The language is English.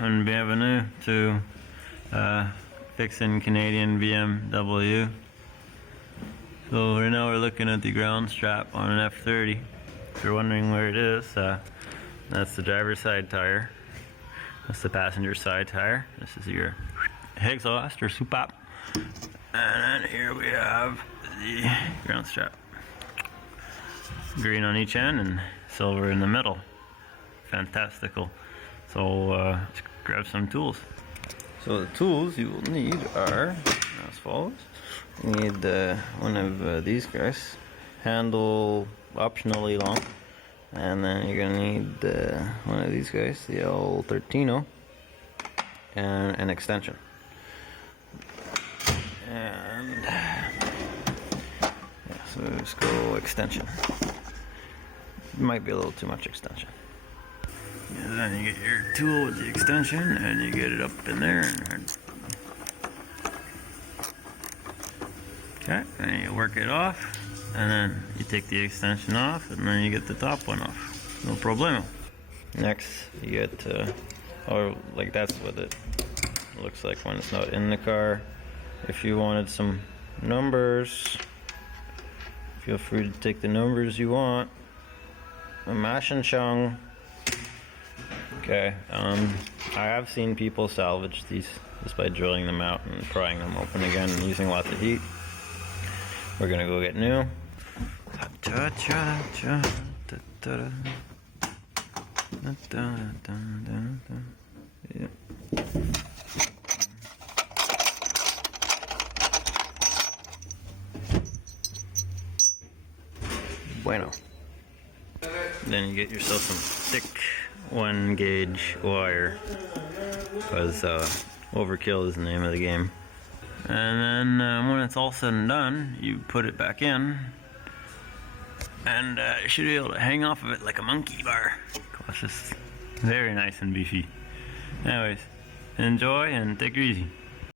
in BMW to fixing Canadian BMW. So right now we're looking at the ground strap on an F30. If you're wondering where it is, that's the driver's side tire. That's the passenger side tire. This is your exhaust or soupape. And then here we have the ground strap. Green on each end and silver in the middle. Fantastical. So let's grab some tools. So the tools you will need are as follows. You need one of these guys, handle optionally long, and then you're gonna need one of these guys, the F30, and an extension. And yeah, so let's go extension. Might be a little too much extension. And then you get your tool with the extension and you get it up in there. Okay, and you work it off, and then you take the extension off, and then you get the top one off. No problemo. Next, you get, or like that's what it looks like when it's not in the car. If you wanted some numbers, feel free to take the numbers you want. A mash and chung. Okay, I have seen people salvage these just by drilling them out and prying them open again and using lots of heat. We're gonna go get new. Yeah. Bueno. Then you get yourself some thick 1 gauge wire, because overkill is the name of the game. And then when it's all said and done, you put it back in, and you should be able to hang off of it like a monkey bar. It's just very nice and beefy. Anyways, enjoy and take it easy.